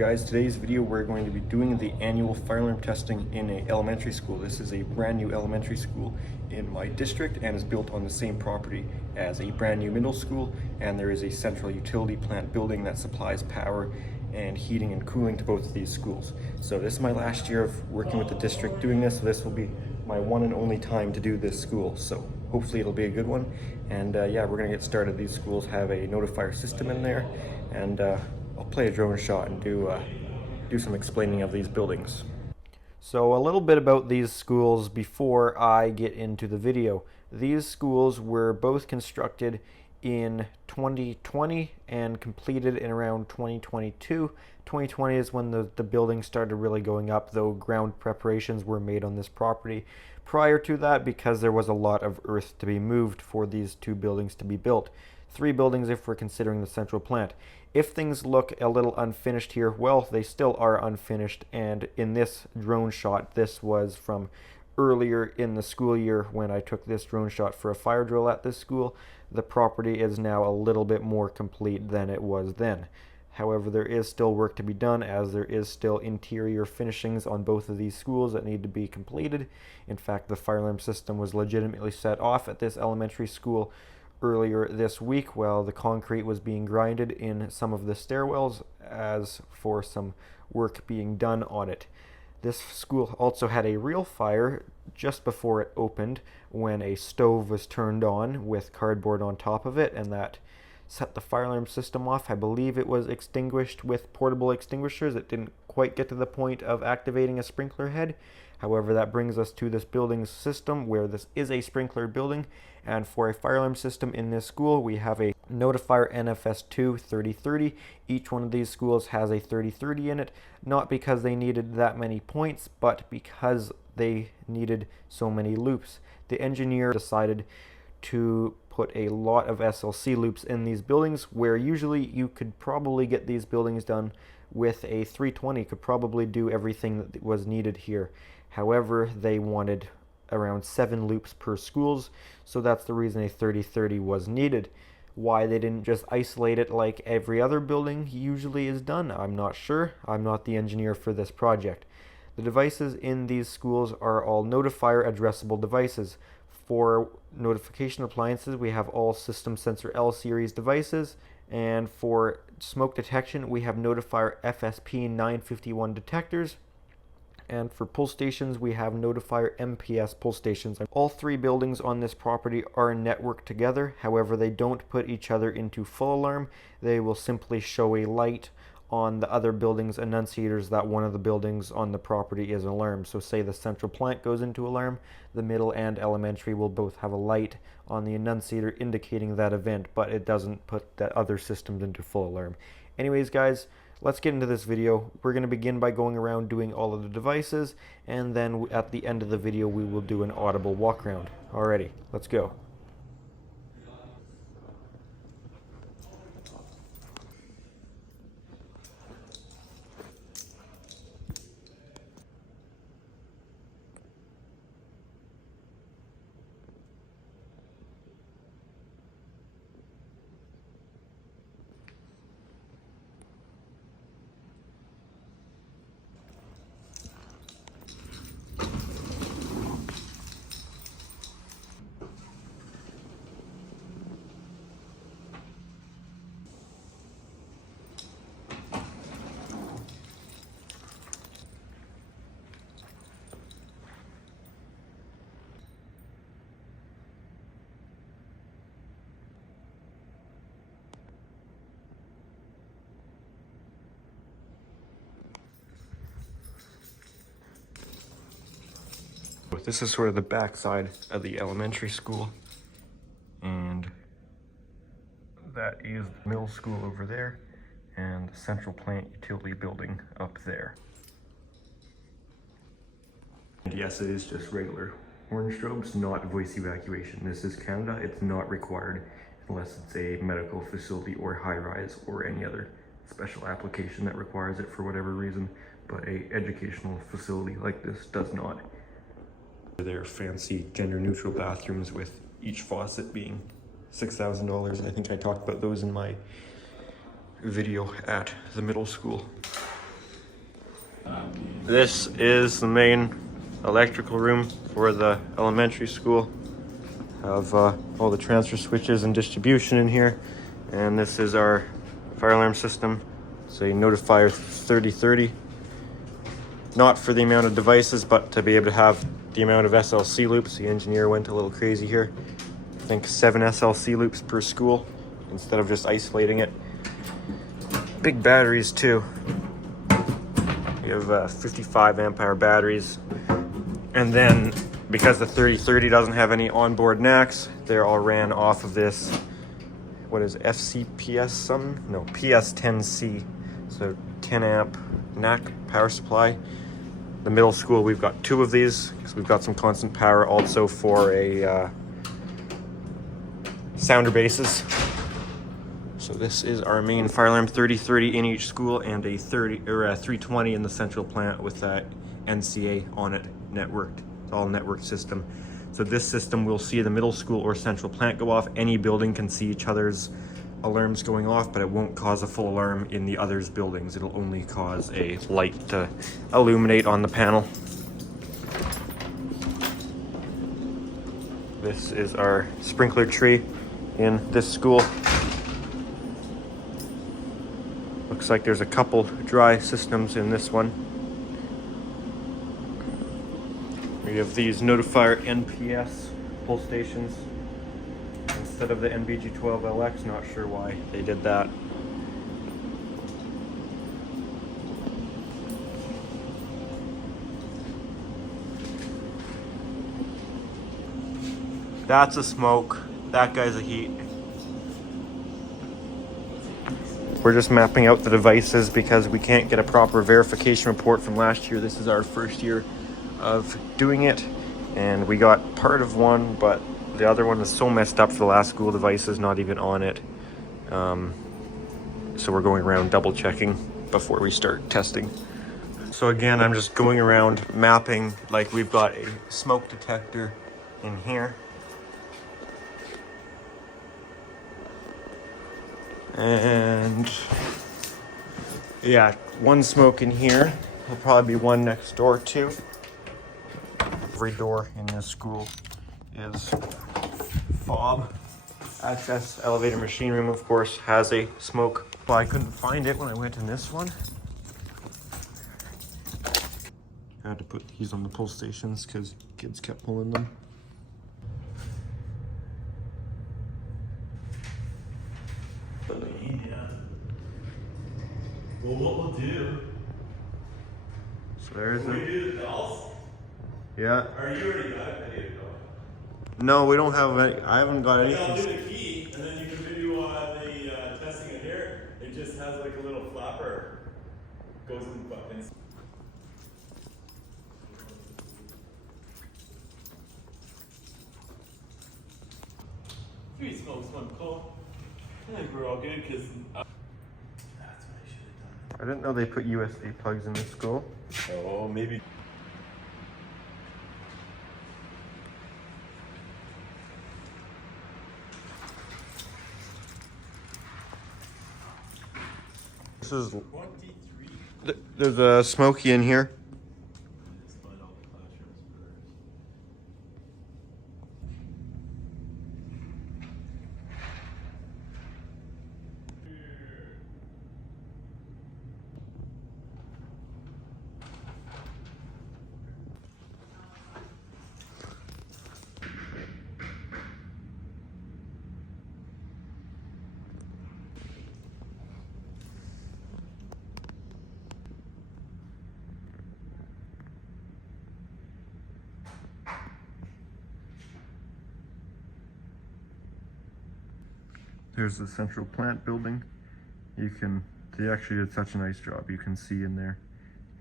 Guys, today's video we're going to be doing the annual fire alarm testing in an elementary school. This is a brand new elementary school in my district and is built on the same property as a brand new middle school, and there is a central utility plant building that supplies power and heating and cooling to both of these schools. So this is my last year of working with the district doing this, so this will be my one and only time to do this school. So hopefully it'll be a good one. And yeah, we're gonna get started. These schools have a notifier system in there, and I'll play a drone shot and do some explaining of these buildings. So a little bit about these schools before I get into the video. These schools were both constructed in 2020 and completed in around 2022. 2020 is when the building started really going up, though ground preparations were made on this property prior to that because there was a lot of earth to be moved for these two buildings to be built. 3 buildings if we're considering the central plant. If things look a little unfinished here, well, they still are unfinished, and in this drone shot, this was from earlier in the school year when I took this drone shot for a fire drill at this school. The property is now a little bit more complete than it was then. However, there is still work to be done, as there is still interior finishings on both of these schools that need to be completed. In fact, the fire alarm system was legitimately set off at this elementary school earlier this week while the concrete was being grinded in some of the stairwells as for some work being done on it. This school also had a real fire just before it opened when a stove was turned on with cardboard on top of it, and that set the fire alarm system off. I believe it was extinguished with portable extinguishers. It didn't quite get to the point of activating a sprinkler head. However, that brings us to this building's system where this is a sprinkler building, and for a fire alarm system in this school we have a Notifier NFS2-3030. Each one of these schools has a 3030 in it, not because they needed that many points, but because they needed so many loops. The engineer decided to put a lot of SLC loops in these buildings, where usually you could probably get these buildings done with a 320, could probably do everything that was needed here. However, they wanted around 7 loops per schools, so that's the reason a 3030 was needed. Why they didn't just isolate it like every other building usually is done, I'm not sure. I'm not the engineer for this project. The devices in these schools are all Notifier addressable devices. For notification appliances, we have all system sensor L-series devices, and for smoke detection, we have Notifier FSP951 detectors. And for pull stations, we have Notifier MPS pull stations. All 3 buildings on this property are networked together. However, they don't put each other into full alarm. They will simply show a light on the other building's annunciators that one of the buildings on the property is alarmed. So say the central plant goes into alarm, the middle and elementary will both have a light on the annunciator indicating that event, but it doesn't put that other systems into full alarm. Anyways, guys, let's get into this video. We're going to begin by going around doing all of the devices, and then at the end of the video we will do an audible walk around. Alrighty, let's go. This is sort of the back side of the elementary school, and that is the middle school over there and the central plant utility building up there. And yes, it is just regular orange strobes, not voice evacuation. This is Canada. It's not required unless it's a medical facility or high-rise or any other special application that requires it for whatever reason, but a educational facility like this does not. They're fancy gender-neutral bathrooms with each faucet being $6,000. I think I talked about those in my video at the middle school. This is the main electrical room for the elementary school. Have all the transfer switches and distribution in here. And this is our fire alarm system. It's a Notifier 3030. Not for the amount of devices, but to be able to have the amount of SLC loops. The engineer went a little crazy here. I think 7 SLC loops per school instead of just isolating it. Big batteries too. We have 55 amp hour batteries. And then because the 3030 doesn't have any onboard NACs, they're all ran off of this, what is FCPS something? No, PS10C. So 10 amp NAC power supply. The middle school, we've got 2 of these because we've got some constant power also for a sounder bases. So this is our main fire alarm 3030 in each school, and a 320 in the central plant with that NCA on it, networked. It's all networked system. So this system will see the middle school or central plant go off. Any building can see each other's alarms going off, but it won't cause a full alarm in the others' buildings. It'll only cause a light to illuminate on the panel. This is our sprinkler tree in this school. Looks like there's a couple dry systems in this one. We have these Notifier NPS pull stations instead of the NBG12LX. Not sure why they did that. That's a smoke. That guy's a heat. We're just mapping out the devices because we can't get a proper verification report from last year. This is our first year of doing it, and we got part of one, but the other one is so messed up for the last school. Device is not even on it. So we're going around double checking before we start testing. So again, I'm just going around mapping. Like, we've got a smoke detector in here. And yeah, one smoke in here. There'll probably be one next door too. Every door in this school is fob. Access elevator machine room, of course, has a smoke. Well, I couldn't find it when I went in this one. I had to put these on the pull stations because kids kept pulling them. Yeah. Well, what we'll do? So there's Can we do the bells? Yeah. Or you already got it ready to go? No, we don't have any. I haven't got anything. I'll do the key, and then you can video the testing it here. It just has like a little flapper. Goes in the buttons. Three smokes, one cool. I think we're all good because that's what I should have done. I didn't know they put USB plugs in this school. Oh, maybe. This is. 23. There's a smoky in here. There's the central plant building. They actually did such a nice job. You can see in there,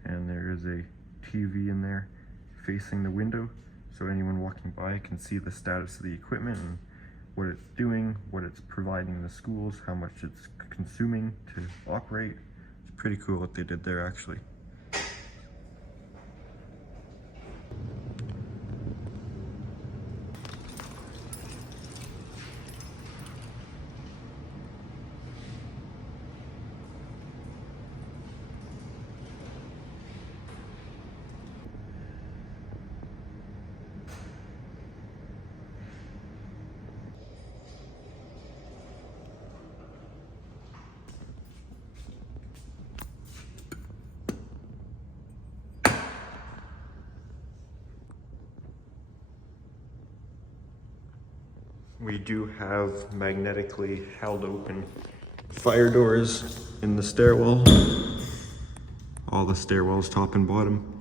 and there is a TV in there facing the window, so anyone walking by can see the status of the equipment and what it's doing, what it's providing the schools, how much it's consuming to operate. It's pretty cool what they did there, actually. We do have magnetically held open fire doors in the stairwell. All the stairwells, top and bottom.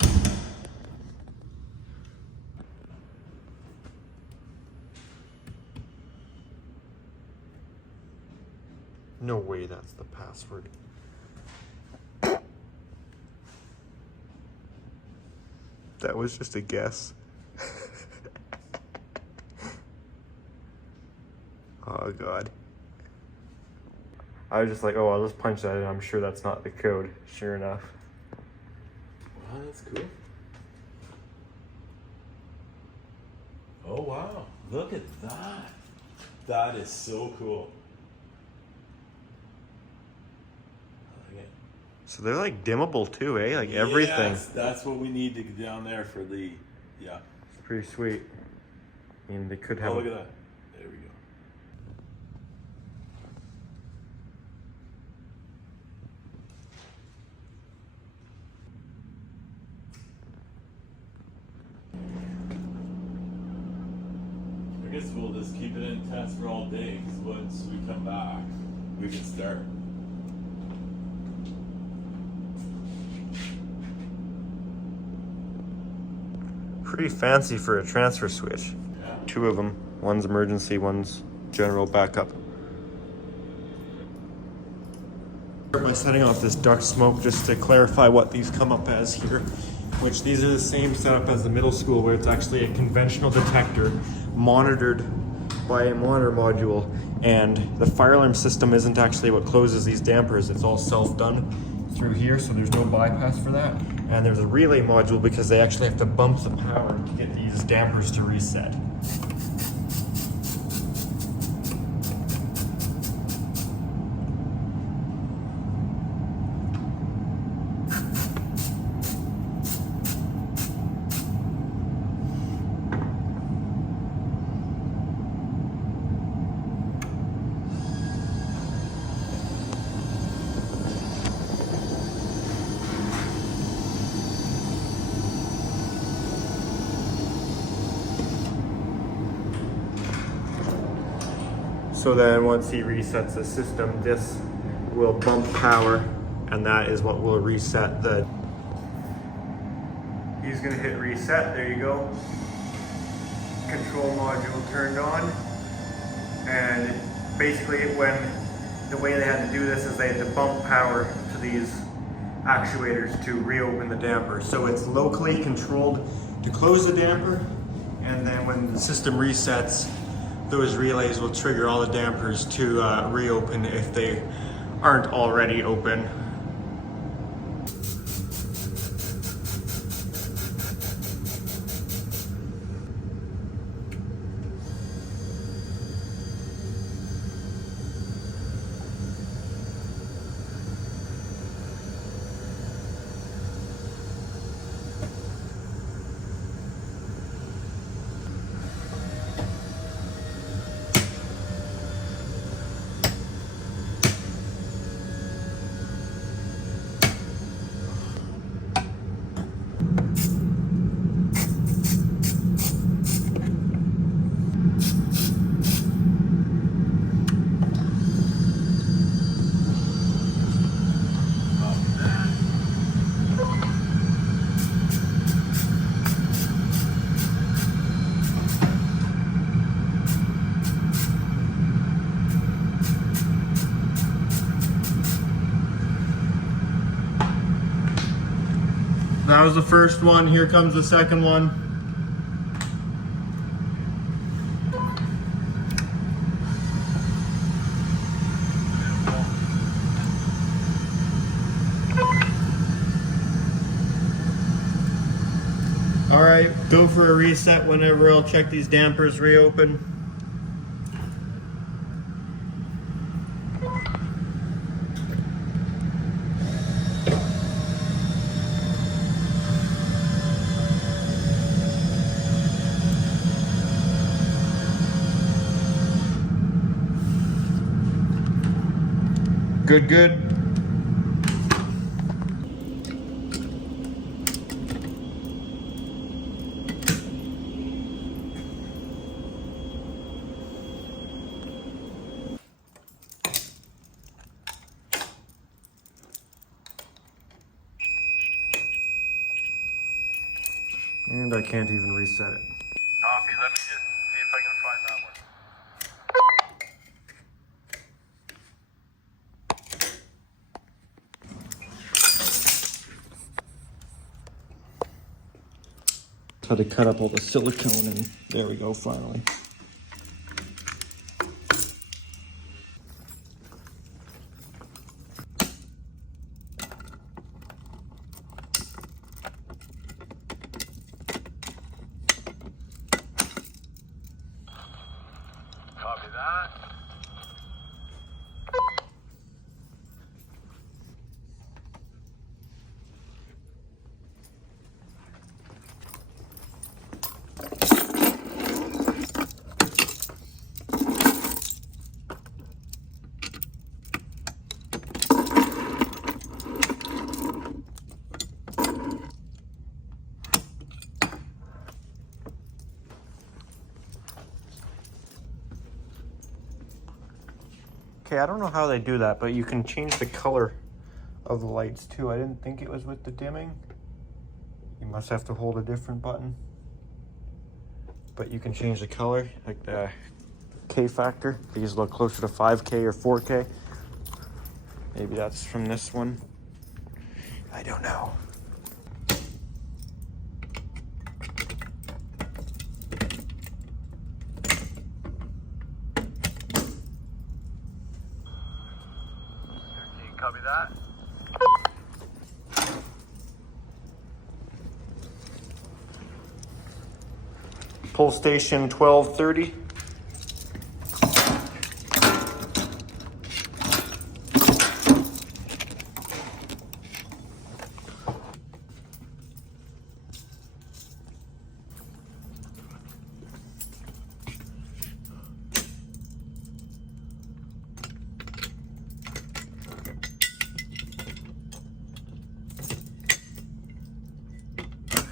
No way that's the password. That was just a guess. Oh God. I was just like, oh, I'll just punch that in. I'm sure that's not the code. Sure enough. Wow, that's cool. Oh wow, look at that. That is so cool. I like it. So they're like dimmable too, eh? Like everything. Yes, that's what we need to get down there for the, yeah. It's pretty sweet. I mean, they could have. Oh, look at that. There we go. I guess we'll just keep it in test for all day, because once we come back, we can start. Pretty fancy for a transfer switch. Yeah. Two of them. One's emergency, one's general backup. Start by setting off this duct smoke just to clarify what these come up as here. Which these are the same setup as the middle school, where it's actually a conventional detector monitored by a monitor module, and the fire alarm system isn't actually what closes these dampers. It's all self-done through here, so there's no bypass for that. And there's a relay module because they actually have to bump the power to get these dampers to reset. So then once he resets the system, this will bump power, and that is what will reset the... He's gonna hit reset, there you go. Control module turned on. And basically the way they had to do this is they had to bump power to these actuators to reopen the damper. So it's locally controlled to close the damper, and then when the system resets, those relays will trigger all the dampers to reopen if they aren't already open. That was the first one. Here comes the second one. All right, go for a reset whenever. I'll check these dampers reopen. Good, good. And I can't even reset it. Copy. Let me just see if I can find that one. Had to cut up all the silicone and there we go, finally. Copy that. Okay, I don't know how they do that, but you can change the color of the lights too. I didn't think it was with the dimming. You must have to hold a different button. But you can change the color, like the K factor. These look closer to 5K or 4K. Maybe that's from this one. I don't know. Copy that. Pull station 1230.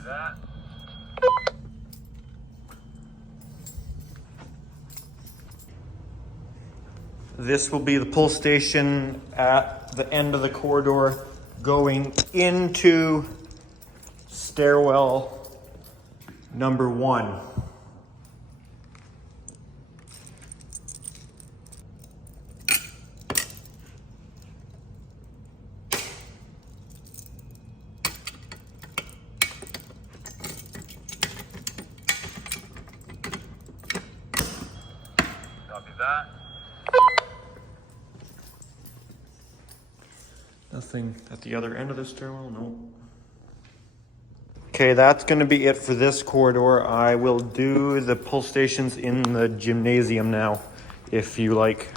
That. This will be the pull station at the end of the corridor going into stairwell number 1. Copy that. Nothing at the other end of the stairwell, no. Okay, that's going to be it for this corridor. I will do the pull stations in the gymnasium now, if you like.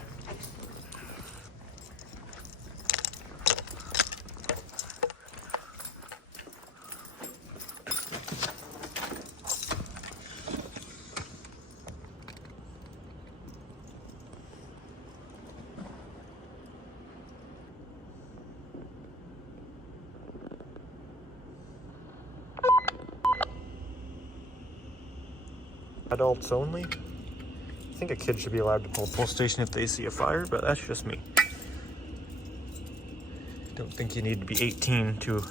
Adults only. I think a kid should be allowed to pull a pull station if they see a fire, but that's just me. Don't think you need to be 18 to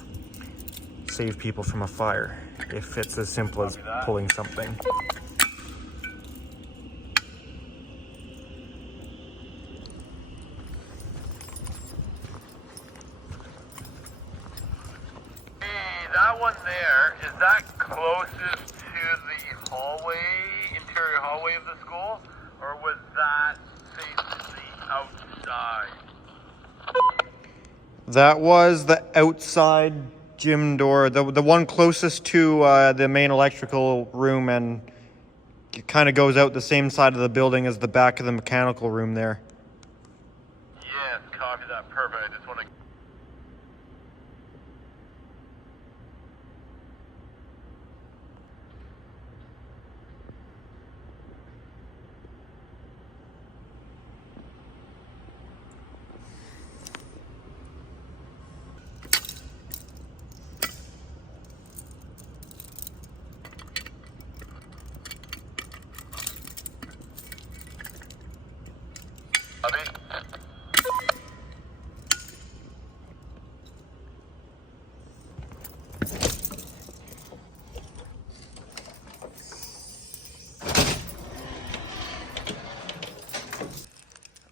save people from a fire if it's as simple as pulling something. Hey, that one there, is that closest to the hallway, interior hallway of the school? Or was that facing the outside? That was the outside gym door, the one closest to the main electrical room, and it kind of goes out the same side of the building as the back of the mechanical room there. Yes, copy that. Perfect. I just want to...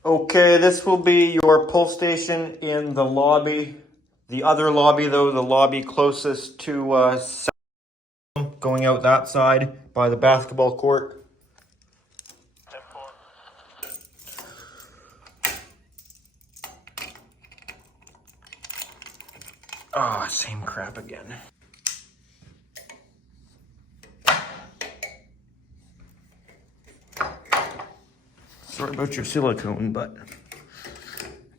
Okay, this will be your pull station in the lobby. The other lobby, though, the lobby closest to going out that side by the basketball court. Ah, same crap again. Sorry about your silicone, but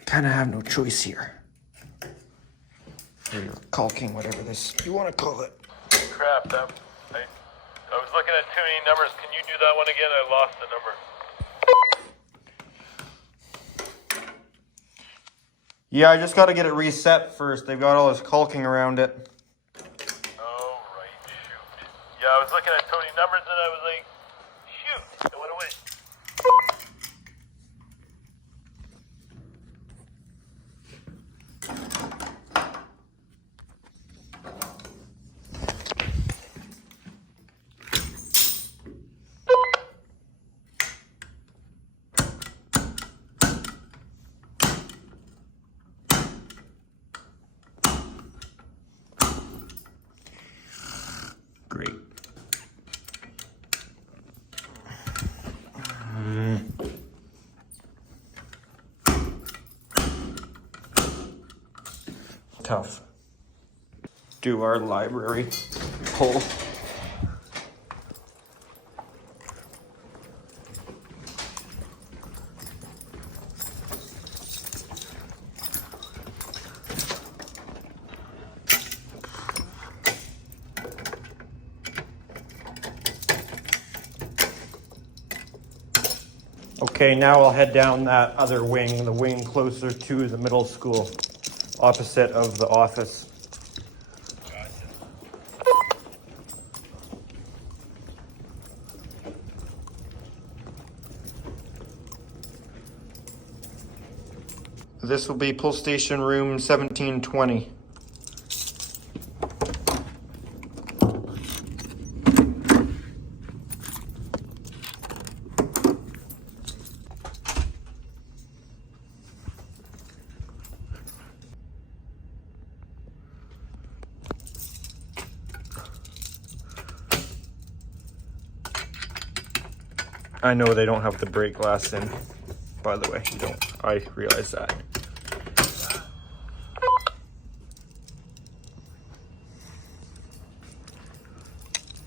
kind of have no choice here. Or your caulking, whatever this you want to call it. Crap, I was looking at too many numbers. Can you do that one again? I lost the number. Yeah, I just got to get it reset first. They've got all this caulking around it. Oh, right, shoot. Yeah, I was looking at too many numbers and I was like, shoot, it went away. Great. Tough. Do our library pull. Okay, now I'll head down that other wing, the wing closer to the middle school, opposite of the office. This will be pull station room 1720. I know they don't have the break glass in, by the way. You don't. I realize that.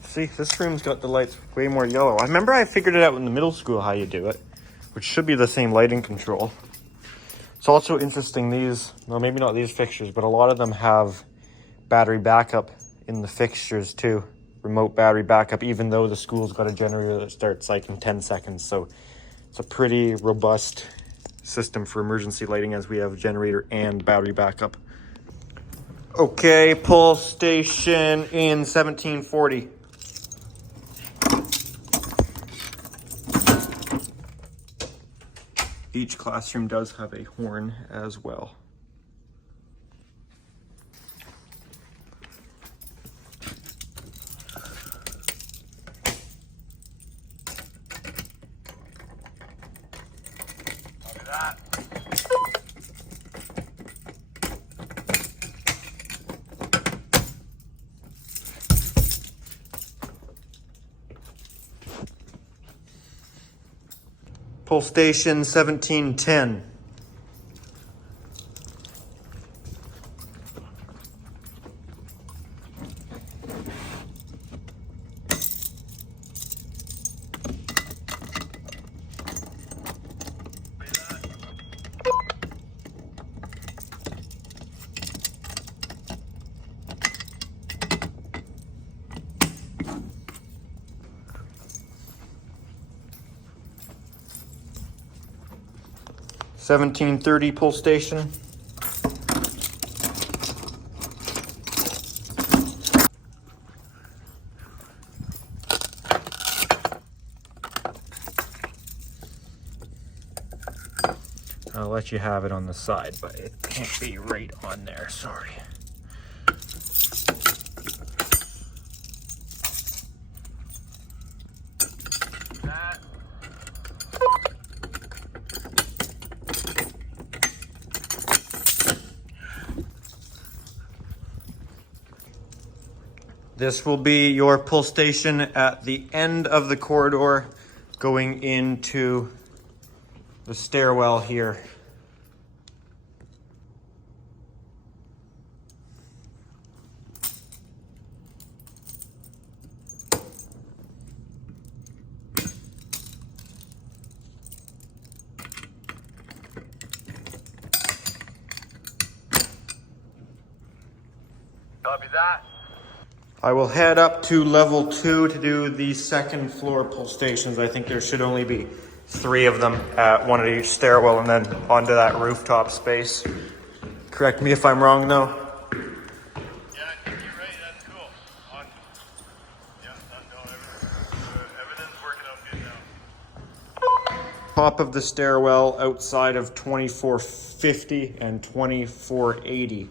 See, this room's got the lights way more yellow. I remember I figured it out in the middle school how you do it, which should be the same lighting control. It's also interesting, these, well, maybe not these fixtures, but a lot of them have battery backup in the fixtures too. Remote battery backup, even though the school's got a generator that starts like in 10 seconds. So it's a pretty robust system for emergency lighting, as we have generator and battery backup. Okay, pull station in 1740. Each classroom does have a horn as well. That. Pull station 1710. $17.30 pull station. I'll let you have it on the side, but it can't be right on there, sorry. This will be your pull station at the end of the corridor going into the stairwell here. Copy that. I will head up to level 2 to do the second floor pull stations. I think there should only be 3 of them at one at each stairwell and then onto that rooftop space. Correct me if I'm wrong though. Yeah, I think you're right. That's cool. Everything's working out good now. Top of the stairwell outside of 2450 and 2480.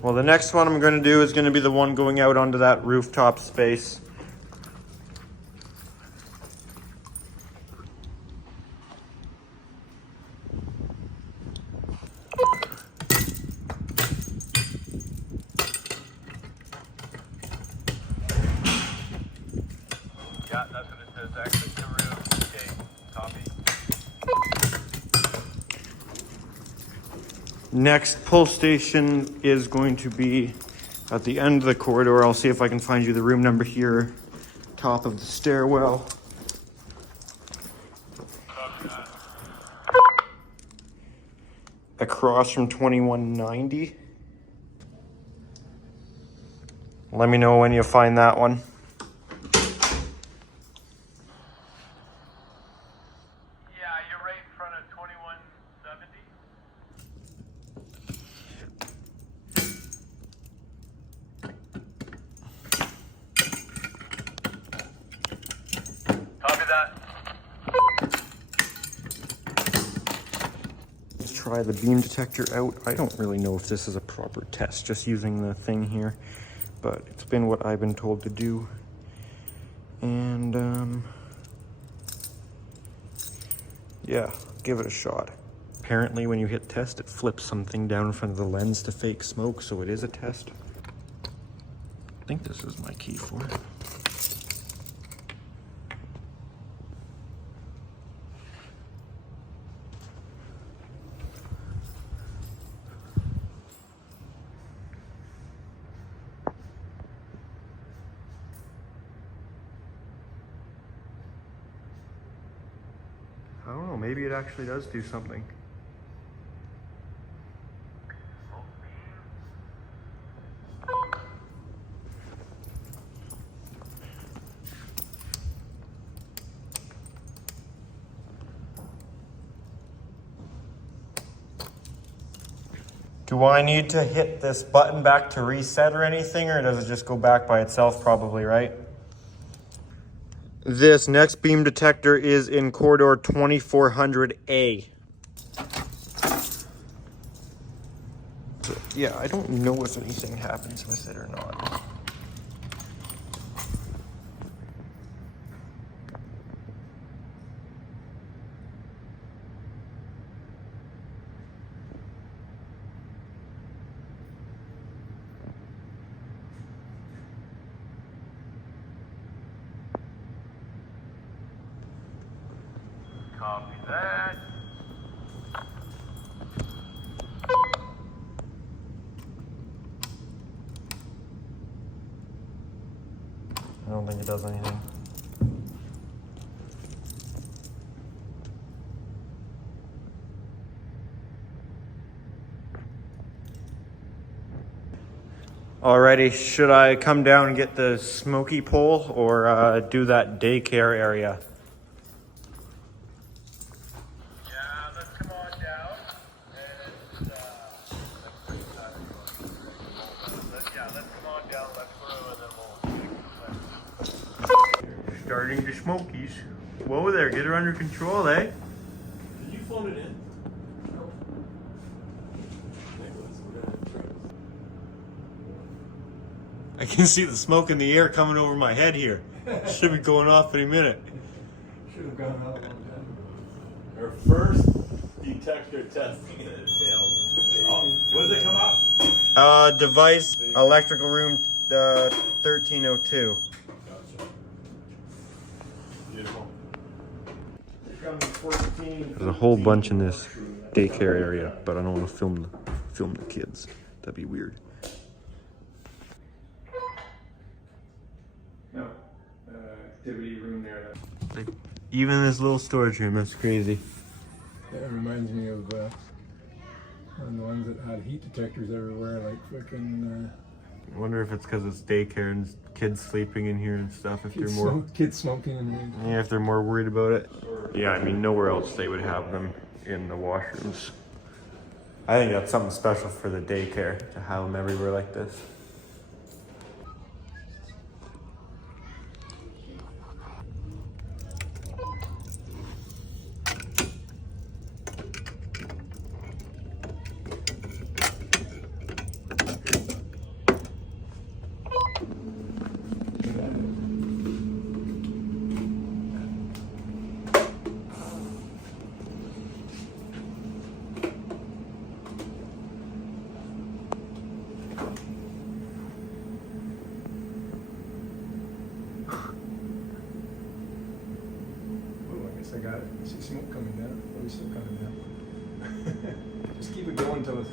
Well, the next one I'm going to do is going to be the one going out onto that rooftop space. Yeah, that's what it says. Exit the room. Okay, copy. Next pull station is going to be at the end of the corridor. I'll see if I can find you the room number here. Top of the stairwell. Copy that. Across from 2190. Let me know when you find that one. Yeah, you're right in front of 2170. Copy that. Let's try the beam detector out. I don't really know if this is a proper test, just using the thing here, but it's been what I've been told to do. And yeah, give it a shot. Apparently when you hit test, it flips something down in front of the lens to fake smoke, so it is a test. I think this is my key for it. I don't know, maybe it actually does do something. Do I need to hit this button back to reset or anything, or does it just go back by itself? Probably, right? This next beam detector is in corridor 2400A. So, yeah, I don't know if anything happens with it or not. Copy that. I don't think it does anything. Alrighty, should I come down and get the smoky pole or do that daycare area? Yeah, let's come on down. Starting to smokies. Whoa there, get her under control, eh? Did you phone it in? No. I can see the smoke in the air coming over my head here. Should be going off any minute. Should have gone out a long time. Our first detector testing and it failed. Oh, what does it come up? Device, electrical room, 1302. Gotcha. Beautiful. There's a whole bunch in this daycare area, but I don't want to film the kids. That'd be weird. No, activity room there. Like, even this little storage room, that's crazy. That reminds me of one of the ones that had heat detectors everywhere, like freaking I wonder if it's because it's daycare and kids sleeping in here and stuff. If they're more, kids smoking and yeah, if they're more worried about it. Yeah, I mean, nowhere else they would have them in the washrooms. I think that's something special for the daycare to have them everywhere like this. I got it. I see smoke coming down. Oh, it's still coming down. Just keep it going until it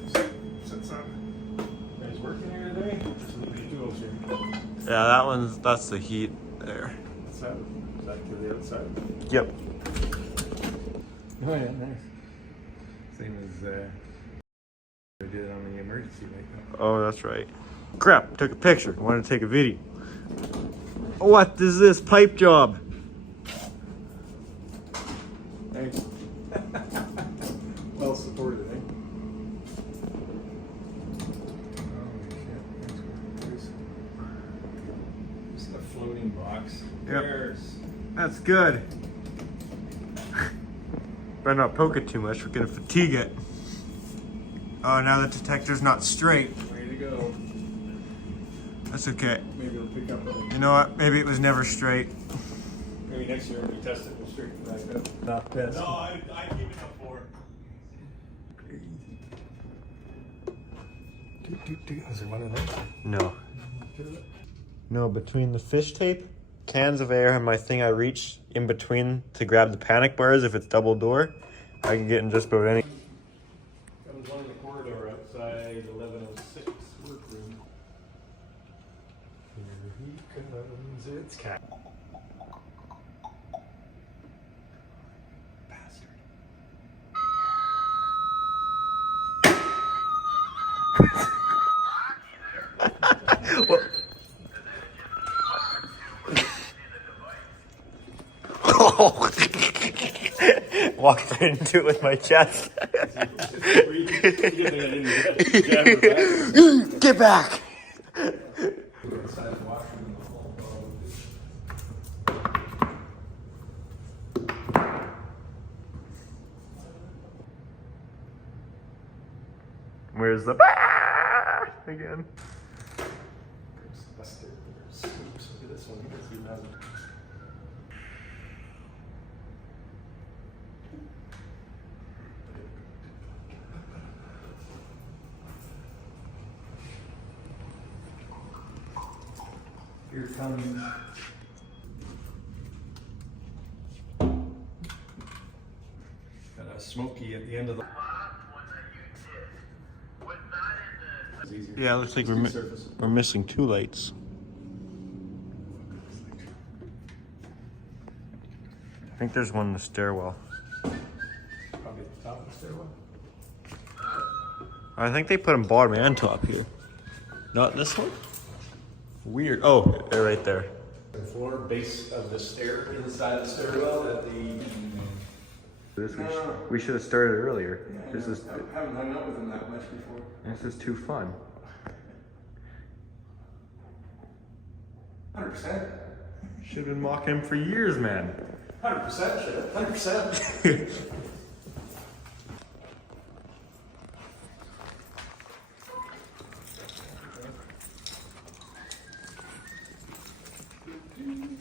sets up. You guys working here today? Just leaving the tools here. Yeah, that's the heat there. Outside? Is that to the outside? Yep. Oh yeah, nice. Same as I did on the emergency like that. Oh, that's right. Crap, took a picture. Wanted to take a video. What is this pipe job? Thanks. Well supported, eh? Oh shit. Just a floating box. Yep. There's. That's good. Better not poke it too much, we're gonna fatigue it. Oh, now the detector's not straight. Way to go. That's okay. Maybe it'll pick up. You know what? Maybe it was never straight. Maybe next year when we test it, we'll straighten it back up. Not test. No, I give it a 4. Is there one of those? No. No, between the fish tape, cans of air, and my thing I reach in between to grab the panic bars if it's double door, I can get in just about any. That was one in the corridor outside 1106 workroom. Here he comes, it's cat. Bastard. Walked right into it with my chest. Get back! Where's the again? There's Buster, there's Scoops. Look at this one. Let's see what Here comes. Got a smoky at the end of the. Yeah, looks like we're missing 2 lights. I think there's one in the stairwell. Probably at the top of the stairwell. I think they put them bottom and top here. Not this one? Weird. Oh, they're right there. The floor base of the stair inside the stairwell at the. We should have started earlier. Yeah, This is I haven't hung out with them that much before. this is too fun. 100%. Should have been mocking him for years, man. 100% shit. 100%.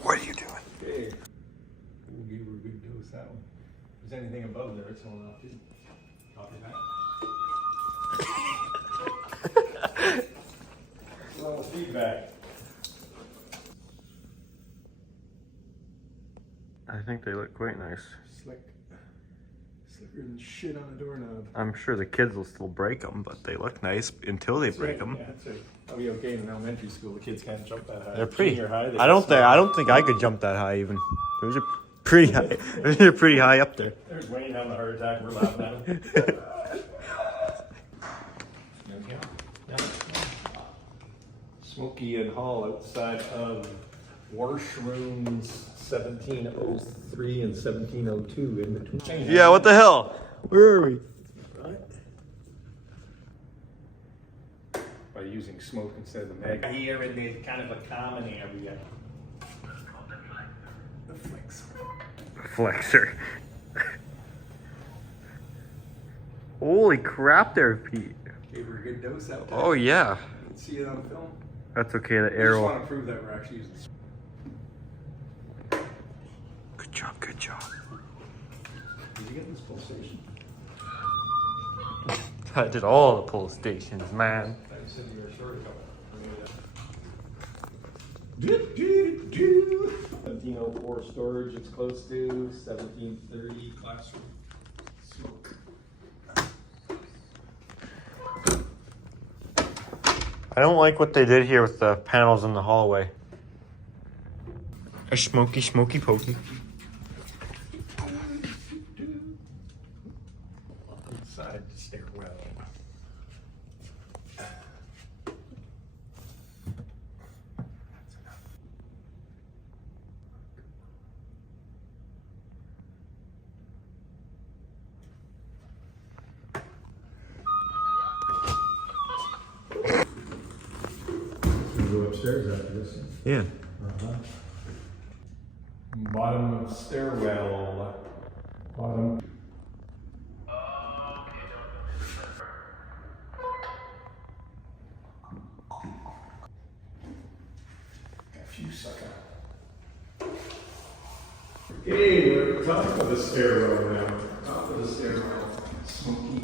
What are you doing? Okay. We'll give her a good dose that one. If there's anything above there, it's all off too. Copy that. Well, feedback. I think they look quite nice. Slicker than shit on a doorknob. I'm sure the kids will still break them, but they look nice until they break them. Yeah, that's right. I'll be okay in elementary school. The kids can't jump that high. They're pretty. Junior high, they I don't can think I could jump that high even. Those are pretty high. Those are pretty high up there. There's Wayne having a heart attack. We're laughing at him. Smoky and Hall outside of washrooms 1703 and 1702 in between. Yeah, what the hell? Where are we? By using smoke instead of the mag. Here in the kind of a common area. The Flexor. Holy crap there, Pete. Gave her a good dose out there. Oh yeah. You can see it on film. That's okay, the I just arrow. want to prove that we're actually using smoke. Good job, good job. Did you get this pulsation? I did all the pull stations, man. I said you were short about 1704 storage, it's close to 1730 classroom smoke. I don't like what they did here with the panels in the hallway. A smoky pokey. Inside the stairwell. Go upstairs after this. Yeah. Bottom of stairwell. Bottom. F you, sucker. Okay, we're at the top of the stairwell now. Top of the stairwell. Smoky.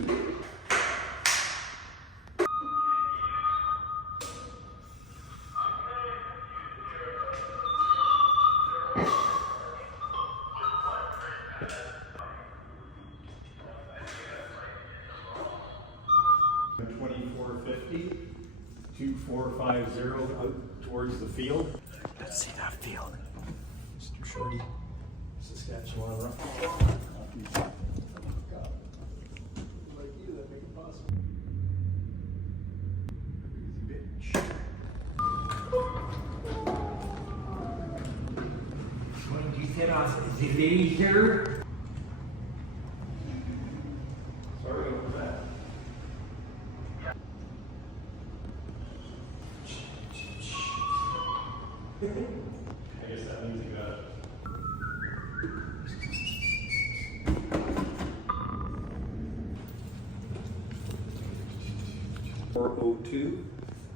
$24.50, 2450 out towards the field. Let's see that field. Mr. Shorty, Saskatchewan rough. Like you, that make it possible. Crazy bitch. What did you set off the laser? Sorry about that. I guess that means you got it. .402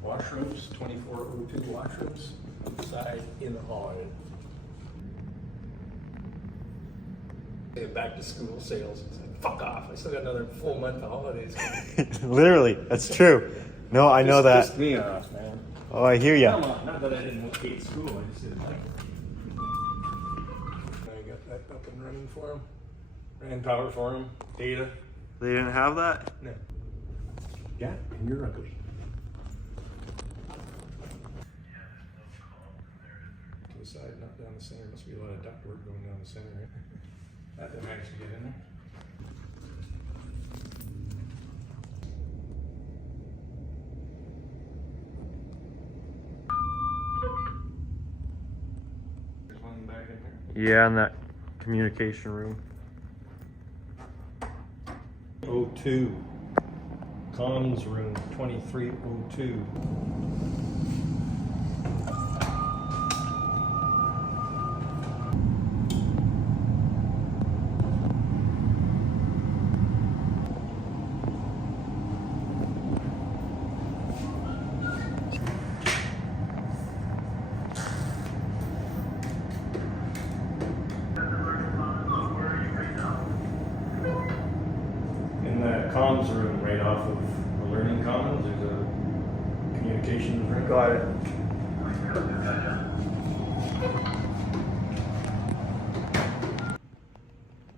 washrooms, 2402 washrooms, outside in the hall. Back to school sales. It's like, fuck off. I still got another full month of holidays. Literally, that's true. No, I know that. Pissed me off, man. Oh, I hear ya. Come on, not that I didn't hate school, I just didn't like it. I got that up and running for him. Ran power for him. Data. They didn't have that? No. Yeah, and you're ugly. To the side, not down the center. Must be a lot of ductwork going down the center, right? That didn't actually get in there. There's one back in there. Yeah, in that communication room. 02. Comms room 2302. comms room right off of the learning commons. There's a communications room. Got it.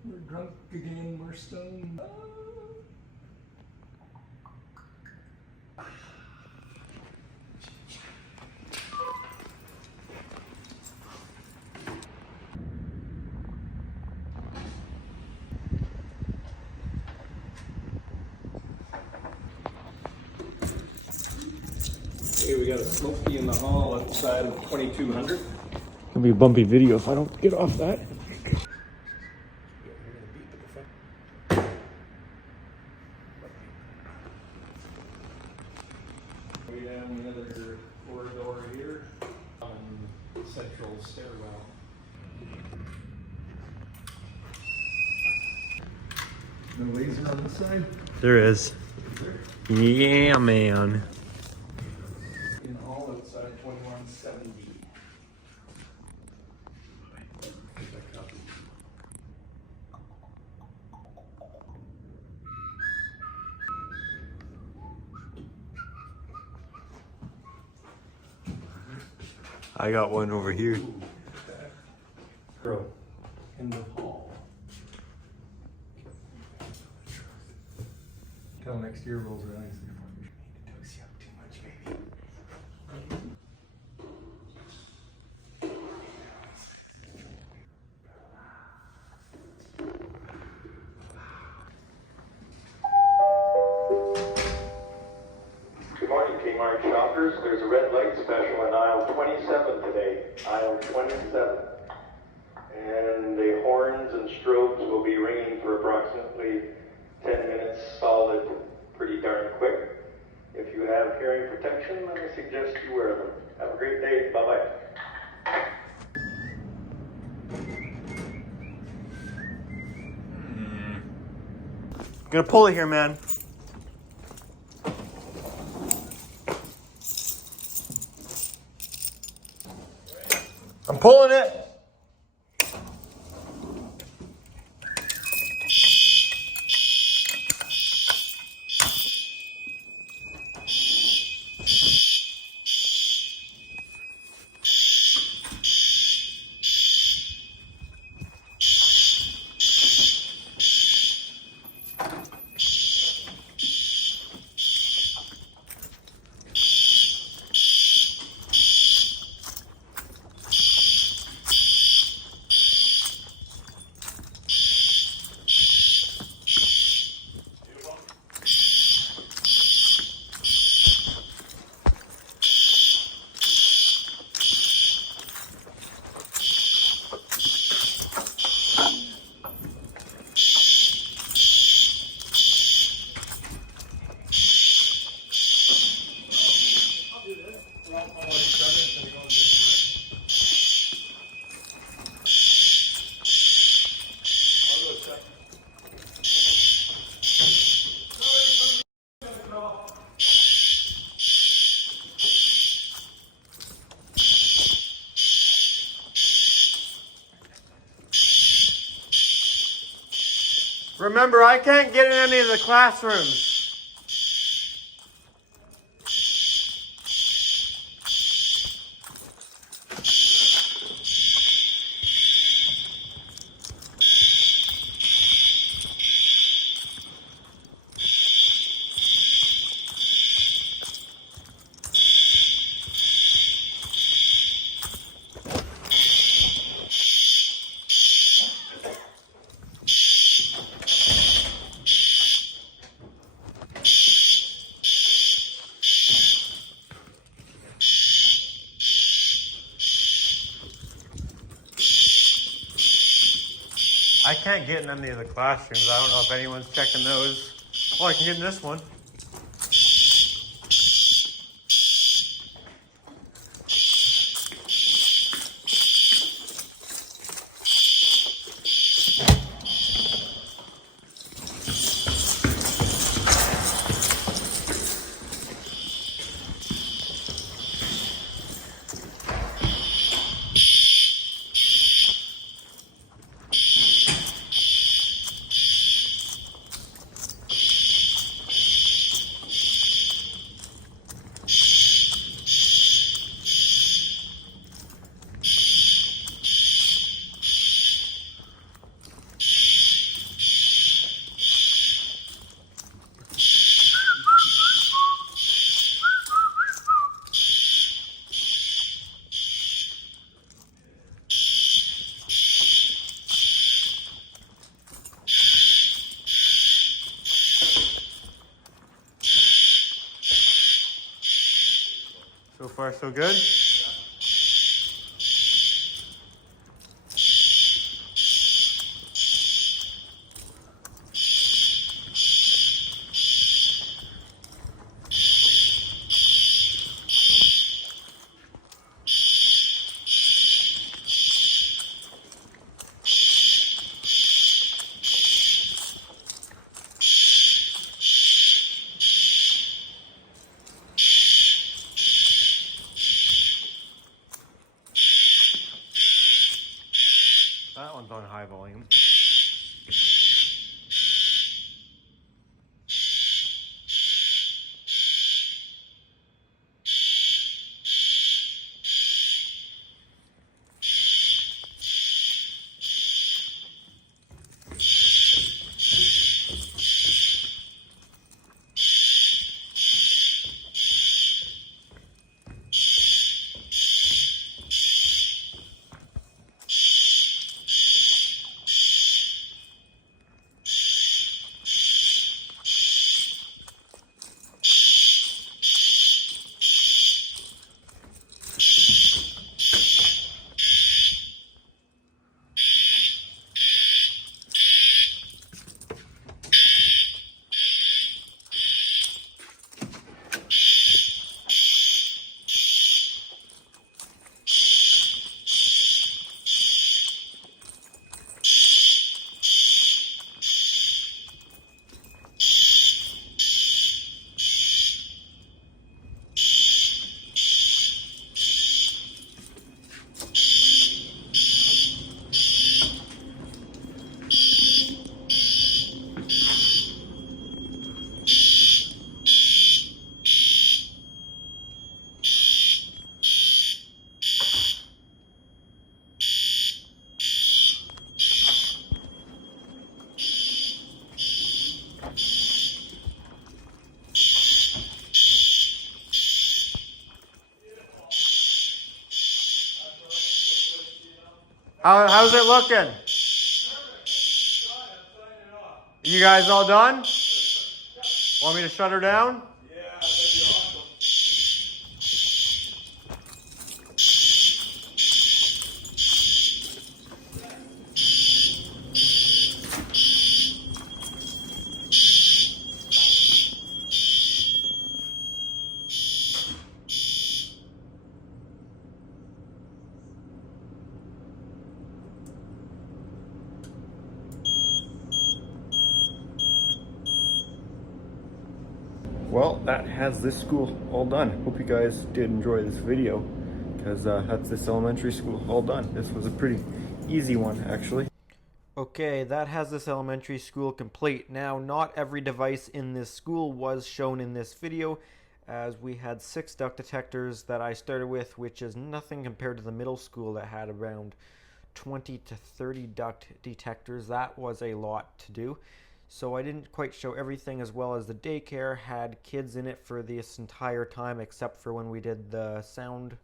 We're drunk again, we're stoned. Okay, we got a Smokey in the hall outside of 2200. It'll be a bumpy video if I don't get off that. We have another corridor here on central stairwell. No laser on this side? There is. Yeah, man. In all outside 2170. I got one over here. Bro, in the hall. Till next year rolls around, you say, "Fuck, we need to dose you up too much, baby." Good morning, Kmart shoppers. There's a red light special in aisle 27 today. Aisle 27. And the horns and strobes will be ringing for approximately 10 minutes solid, pretty darn quick. If you have hearing protection, I suggest you wear them. Have a great day. Bye-bye. Gonna pull it here, man. I'm pulling it. Remember, I can't get in any of the classrooms. I can't get in any of the classrooms. I don't know if anyone's checking those. Oh, I can get in this one. So far, so good? That one's on high volume. How's it looking? You guys all done? Want me to shut her down? Yeah, that'd be awesome. Well, that has this school all done. Hope you guys did enjoy this video, because that's this elementary school all done. This was a pretty easy one, actually. Okay, that has this elementary school complete. Now, not every device in this school was shown in this video, as we had 6 duct detectors that I started with, which is nothing compared to the middle school that had around 20 to 30 duct detectors. That was a lot to do. So I didn't quite show everything, as well as the daycare had kids in it for this entire time, except for when we did the sound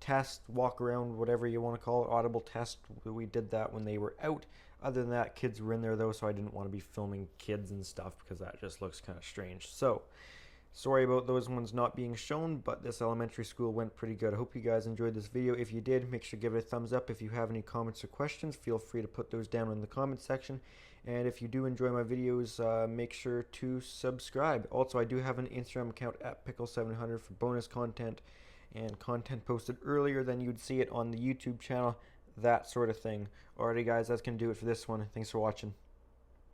test, walk around, whatever you want to call it, audible test. We did that when they were out. Other than that, kids were in there though, so I didn't want to be filming kids and stuff because that just looks kind of strange. So sorry about those ones not being shown, but this elementary school went pretty good. I hope you guys enjoyed this video. If you did, make sure to give it a thumbs up. If you have any comments or questions, feel free to put those down in the comments section. And if you do enjoy my videos, make sure to subscribe. Also, I do have an Instagram account at Pickle700 for bonus content and content posted earlier than you'd see it on the YouTube channel, that sort of thing. Alrighty guys, that's going to do it for this one. Thanks for watching.